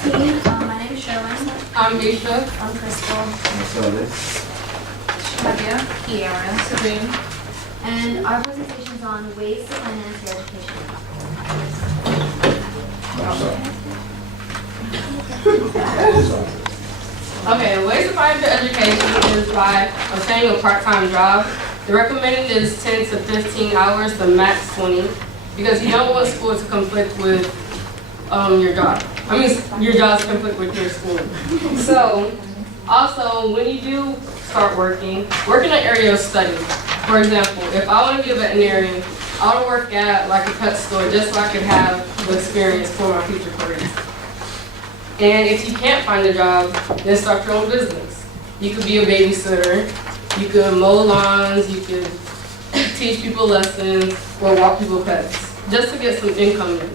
16. My name is Sherwin. I'm Misha. I'm Crystal. Nadia. Kiara. Serene. And our presentation is on ways to finance your education. Okay, ways to finance your education is by obtaining a part-time job. The recommended is 10 to 15 hours, the max 20, because you don't want school to conflict with your job. I mean, your job's conflict with your school. So, also, when you do start working, work in an area of study. For example, if I want to be a veterinarian, I want to work at like a pet store just so I could have the experience for my future career. And if you can't find a job, then start your own business. You could be a babysitter, you could mow lawns, you could teach people lessons, or walk people pets, just to get some income in.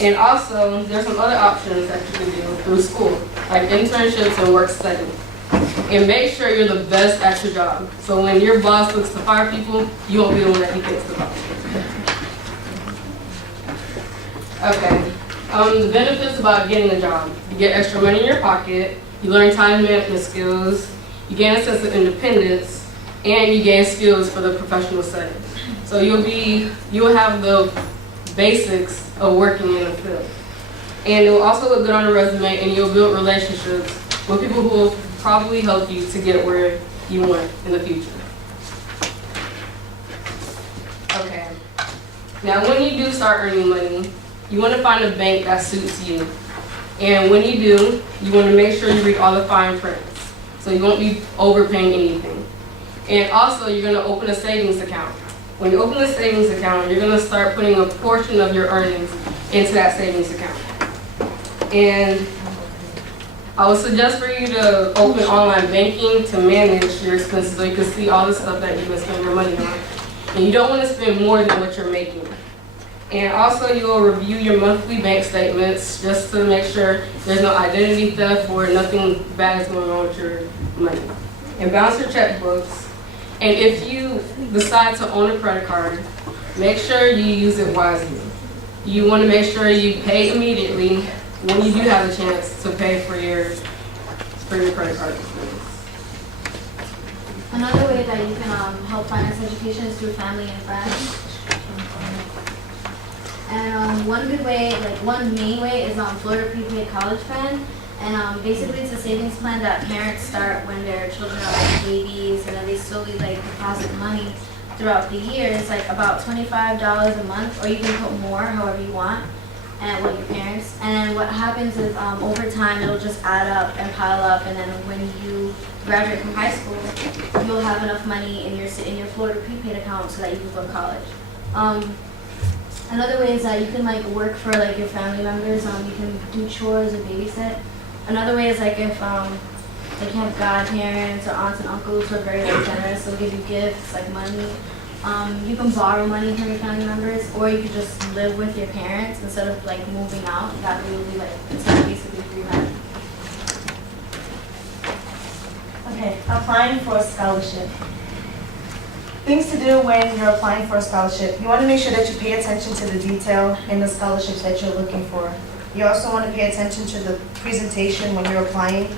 And also, there's some other options that you can do through school, like internships and work study. And make sure you're the best at your job. So when your boss looks to fire people, you won't be the one that he thinks about. Okay. The benefits about getting a job. You get extra money in your pocket, you learn time management skills, you gain a sense of independence, and you gain skills for the professional setting. So you'll have the basics of working in the field. And it will also look good on your resume, and you'll build relationships with people who will probably help you to get where you want in the future. Okay. Now when you do start earning money, you want to find a bank that suits you. And when you do, you want to make sure you read all the fine prints, so you won't be overpaying anything. And also, you're going to open a savings account. When you open a savings account, you're going to start putting a portion of your earnings into that savings account. And I would suggest for you to open online banking to manage your expenses so you can see all the stuff that you've been spending your money on. And you don't want to spend more than what you're making. And also, you'll review your monthly bank statements just to make sure there's no identity theft or nothing bad is going on with your money. And balance your checkbooks. And if you decide to own a credit card, make sure you use it wisely. You want to make sure you pay immediately when you do have a chance to pay for your credit card. Another way that you can help finance education is through family and friends. And one good way, like one main way, is Florida Prepaid College Fund. And basically it's a savings plan that parents start when their children are like babies, and then they slowly like deposit money throughout the year. It's like about $25 a month, or you can put more, however you want, and what your parents. And then what happens is over time it'll just add up and pile up, and then when you graduate from high school, you'll have enough money in your Florida Prepaid account so that you can go to college. Another way is that you can like work for like your family members. You can do chores or babysit. Another way is like if like you have godparents or aunts and uncles who are very like generous, they'll give you gifts like money. You can borrow money from your family members, or you could just live with your parents instead of like moving out. That way you'll be like, it's like basically free rent. Okay, applying for a scholarship. Things to do when you're applying for a scholarship. You want to make sure that you pay attention to the detail in the scholarships that you're looking for. You also want to pay attention to the presentation when you're applying.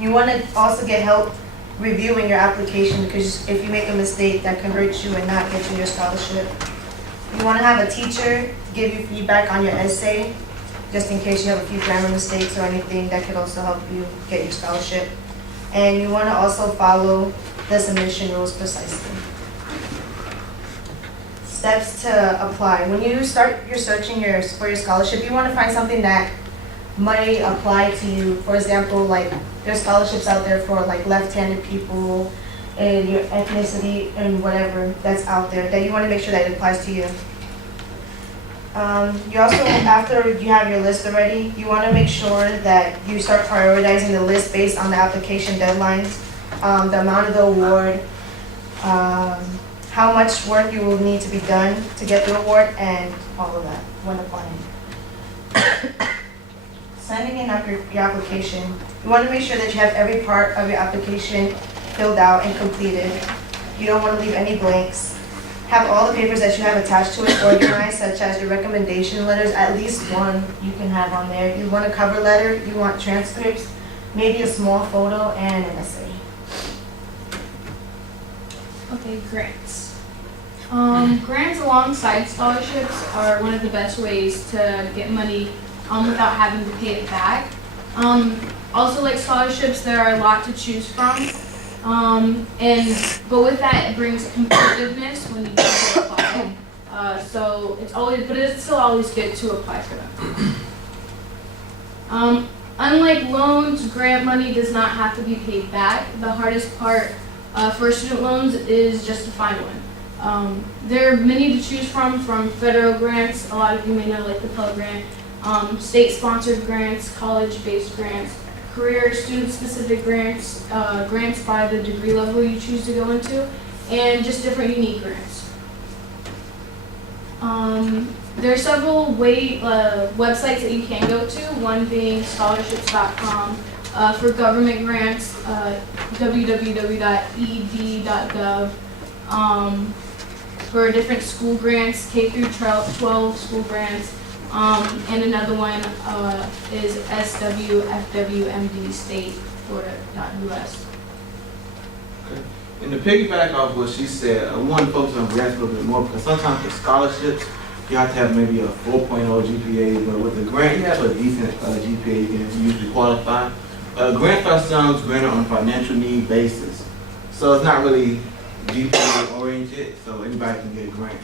You want to also get help reviewing your application, because if you make a mistake, that can hurt you and not get you your scholarship. You want to have a teacher give you feedback on your essay, just in case you have a few grammar mistakes or anything. That could also help you get your scholarship. And you want to also follow the submission rules precisely. Steps to apply. When you start your searching for your scholarship, you want to find something that might apply to you. For example, like there's scholarships out there for like left-handed people and your ethnicity and whatever that's out there, that you want to make sure that it applies to you. You also, after you have your list already, you want to make sure that you start prioritizing the list based on the application deadlines, the amount of the award, how much work you will need to be done to get the award, and all of that when applying. Sending in your application. You want to make sure that you have every part of your application filled out and completed. You don't want to leave any blanks. have all the papers that you have attached to it organized, such as your recommendation letters, at least one you can have on there. You want a cover letter, you want transcripts, maybe a small photo, and an essay. Okay, grants. Grants alongside scholarships are one of the best ways to get money without having to pay it back. Also, like scholarships, there are a lot to choose from. But with that, it brings competitiveness when you go to apply. But it's still always good to apply for them. Unlike loans, grant money does not have to be paid back. The hardest part for student loans is just to find one. There are many to choose from federal grants, a lot of you may know, like the Pell Grant, state-sponsored grants, college-based grants, career student-specific grants, grants by the degree level you choose to go into, and just different unique grants. There are several websites that you can go to, one being scholarships.com, for government grants, www.ed.gov, for different school grants, K through 12 school grants, and another one is swfwmdstate.florida.us. And to piggyback off what she said, I want to focus on grants a little bit more because sometimes for scholarships, you have to have maybe a 4.0 GPA, but with the grant, you have a decent GPA, you can usually qualify. Grants are sums granted on a financial need basis. So it's not really GPA oriented, so anybody can get a grant.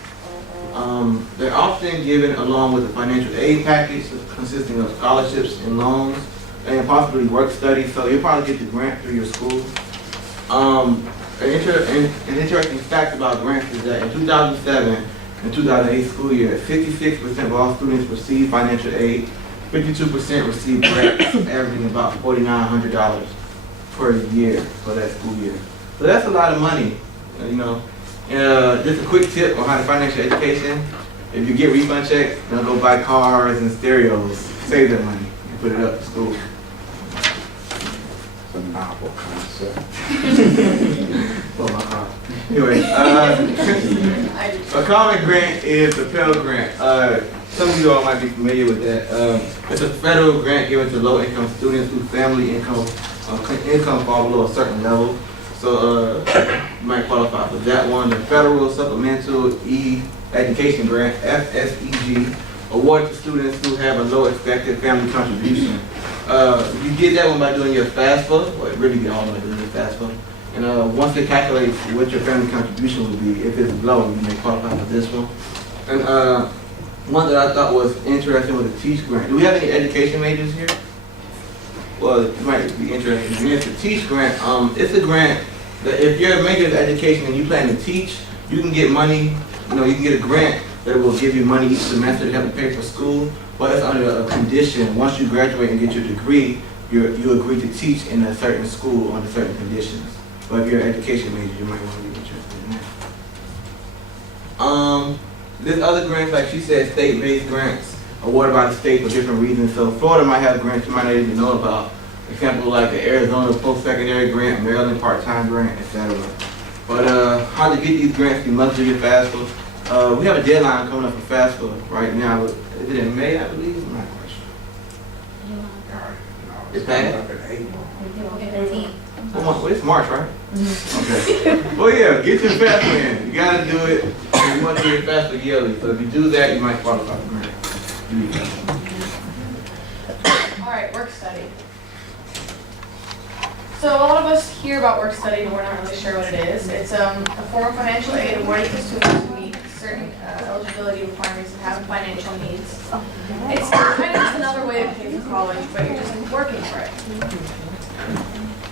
They're often given along with a financial aid package consisting of scholarships and loans and possibly work study, so you'll probably get the grant through your school. An interesting fact about grants is that in 2007 and 2008 school year, 56% of all students received financial aid, 52% received grants, averaging about $4,900 per year for that school year. So that's a lot of money, you know. Just a quick tip on how to financial education. If you get refund checks, don't go buy cars and stereos. Save that money and put it up to school. It's a novel concept. Oh, my car. Anyway, a common grant is the Pell Grant. Some of you all might be familiar with that. It's a federal grant given to low-income students whose family income fall below a certain level. So you might qualify for that one. The Federal Supplemental Education Grant, FSEG, awarded to students who have a low expected family contribution. You get that one by doing your FAFSA, or it really get all by doing your FAFSA. And once they calculate what your family contribution would be, if it's low, you may qualify for this one. And one that I thought was interesting was the TEACH grant. Do we have any education majors here? Well, you might be interested in this. The TEACH grant, it's a grant that if you're a major in education and you plan to teach, you can get money, you know, you can get a grant that will give you money each semester to help you pay for school, but it's under a condition. Once you graduate and get your degree, you agree to teach in a certain school under certain conditions. But if you're an education major, you might want to be interested in that. There's other grants, like she said, state-based grants awarded by the state for different reasons. So Florida might have grants you might not even know about. Example like the Arizona post-secondary grant, Maryland part-time grant, etc. But how to get these grants, you must do your FAFSA. We have a deadline coming up for FAFSA right now. Is it in May, I believe? I'm not quite sure. It's passed? Well, it's March, right? Okay. Well, yeah, get your FAFSA in. You got to do it. You want to do your FAFSA yearly. So if you do that, you might qualify for grant. Do your FAFSA. All right, work study. So a lot of us hear about work study, but we're not really sure what it is. It's a form of financial aid awarded to students who meet certain eligibility requirements and have financial needs. It's kind of just another way to pay for college, but you're just working for it.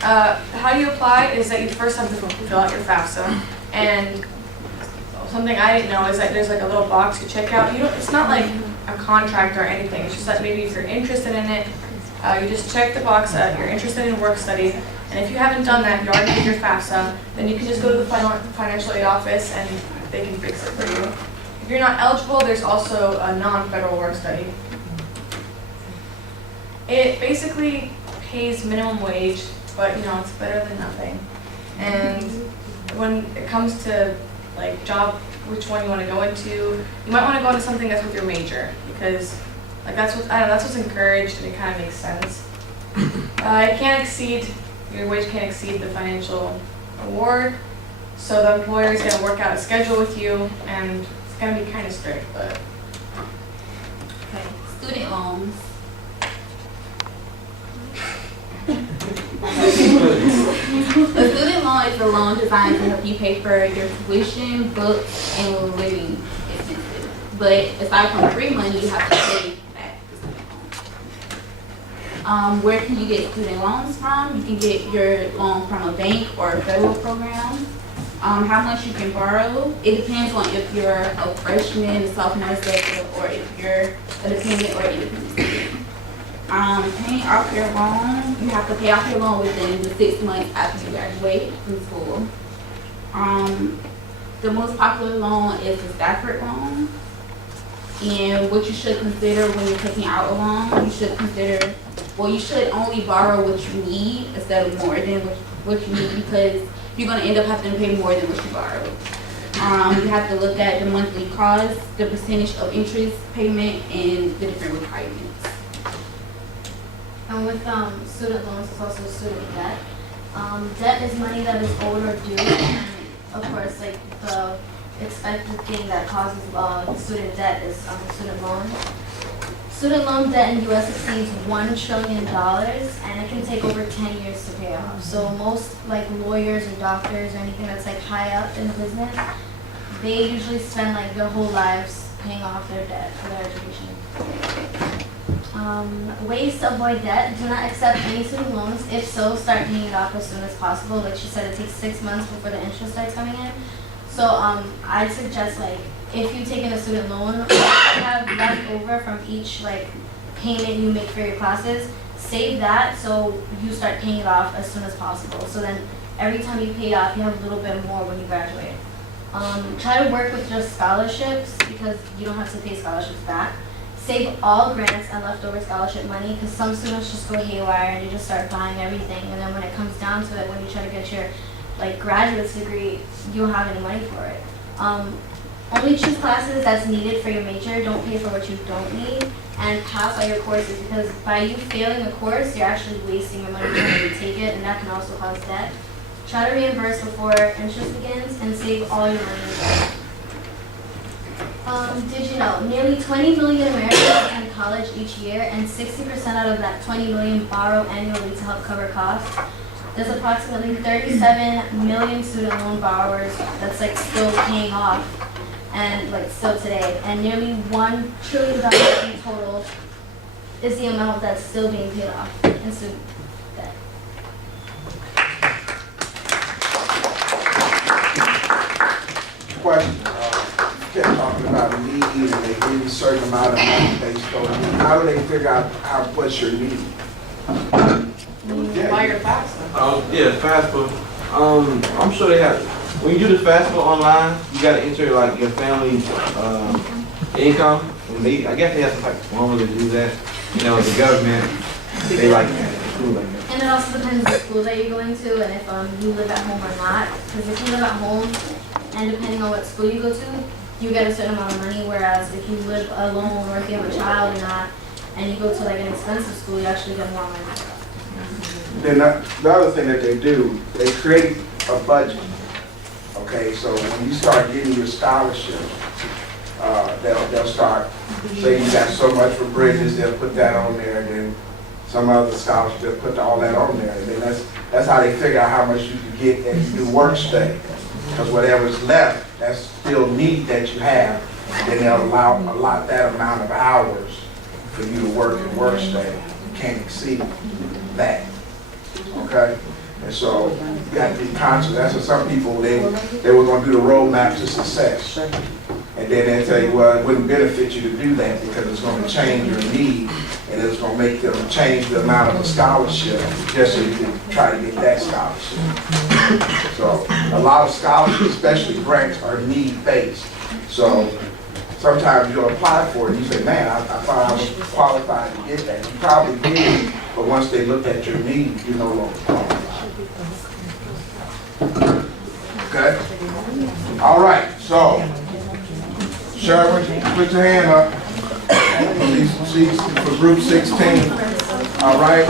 How you apply is that you first have to fill out your FAFSA, and something I didn't know is that there's like a little box you check out. It's not like a contract or anything. It's just that maybe if you're interested in it, you just check the box that you're interested in work study, and if you haven't done that, you already did your FAFSA, then you can just go to the financial aid office and they can fix it for you. If you're not eligible, there's also a non-federal work study. It basically pays minimum wage, but you know, it's better than nothing. And when it comes to like job which one you want to go into. You might want to go into something that's with your major, because like that's what, I don't know, that's what's encouraged, and it kind of makes sense. It can't exceed, your wage can't exceed the financial award, so the employer is going to work out a schedule with you, and it's going to be kind of strict, but Okay, student loans. A student loan is a loan designed to help you pay for your tuition, books, and living expenses. But aside from free money, you have to pay back the student loan. Where can you get student loans from? You can get your loan from a bank or a federal program. How much you can borrow, it depends on if you're a freshman, a sophomore, second, or if you're a dependent or independent student. Paying off your loan, you have to pay off your loan within the 6 months after you graduate from school. The most popular loan is the Stafford loan. And what you should consider when you're taking out a loan, you should consider, well, you should only borrow what you need instead of more than what you need, because you're going to end up having to pay more than what you borrowed. You have to look at the monthly cost, the percentage of interest payment, and the different requirements. And with student loans, it's also student debt. Debt is money that is owed or due, and of course, like the expected thing that causes student debt is student loans. Student loan debt in the U.S. exceeds $1 trillion, and it can take over 10 years to pay off. So most like lawyers or doctors or anything that's like high up in the business, they usually spend like their whole lives paying off their debt for their education. Ways to avoid debt: do not accept any student loans. If so, start paying it off as soon as possible. Like she said, it takes 6 months before the interest starts coming in. So I'd suggest, like, if you take in a student loan, what you have left over from each like payment you make for your classes, save that so you start paying it off as soon as possible. So then every time you pay it off, you have a little bit more when you graduate. Try to work with just scholarships, because you don't have to pay scholarships back. Save all grants and leftover scholarship money, because some students just go haywire and they just start buying everything, and then when it comes down to it, when you try to get your like graduate's degree, you don't have any money for it. Only choose classes that's needed for your major. Don't pay for what you don't need, and pass all your courses, because by you failing a course, you're actually wasting your money trying to retake it, and that can also cause debt. Try to reimburse before interest begins, and save all your money. Did you know nearly 20 million Americans attend college each year, and 60% out of that 20 million borrow annually to help cover costs? There's approximately 37 million student loan borrowers that's like still paying off, and like still today, and nearly $1 trillion in total is the amount that's still being paid off in student debt. Question, you kept talking about need, and they give you a certain amount of money based on need. How do they figure out what's your need? buy your FAFSA. Yeah, FAFSA. I'm sure they have. When you do the FAFSA online, you gotta enter like your family income. And I guess they have some type of formula to do that. You know, the government, they like that. School like that. And it also depends on the school that you're going to, and if you live at home or not. Because if you live at home, and depending on what school you go to, you get a certain amount of money. Whereas if you live alone, or if you have a child or not, and you go to like an expensive school, you actually get more money. Then the other thing that they do, they create a budget. Okay, so when you start getting your scholarship, they'll start, say you got so much for bridges, they'll put that on there, and then some other scholarship, they'll put all that on there. And then that's how they figure out how much you can get if you do work study. Because whatever's left, that's still need that you have. Then they'll allot that amount of hours for you to work and work study. You can't exceed that. Okay? And so you got to be conscious. That's what some people, they were going to do the roadmap to success. And then they tell you, well, it wouldn't benefit you to do that because it's going to change your need, and it's going to make them change the amount of a scholarship just so you can try to get that scholarship. So a lot of scholarships, especially grants, are need-based. So sometimes you'll apply for it and you say, man, I thought I was qualified to get that. You probably did, but once they looked at your need, you no longer qualified. Okay? All right, so Sherwin, put your hand up. She's for group 16. All right.